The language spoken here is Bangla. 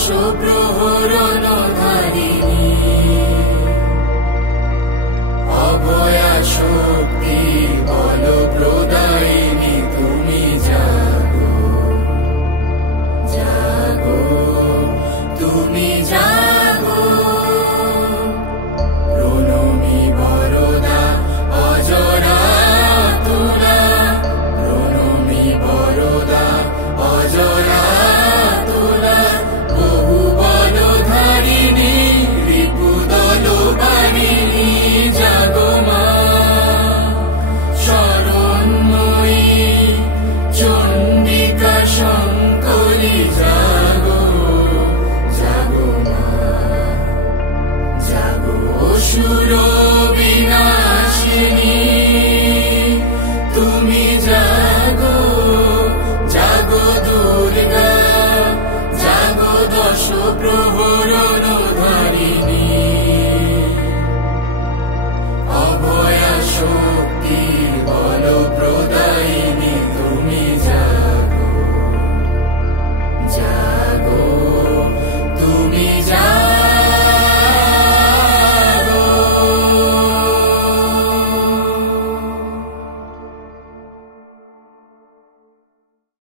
দাশপ্রহরণধারিণী অভয়া শক্তি বল প্রদায়িনী তুমি জাগো জাগো তুমি জাগো প্রণমী বরদা অজরা তোরা প্রণমী বরদা অজরা তোরা বহু বলধারিণী রিপুদল বারিণী জাগো মা শরণময়ী চণ্ডিকা শঙ্করী জাগো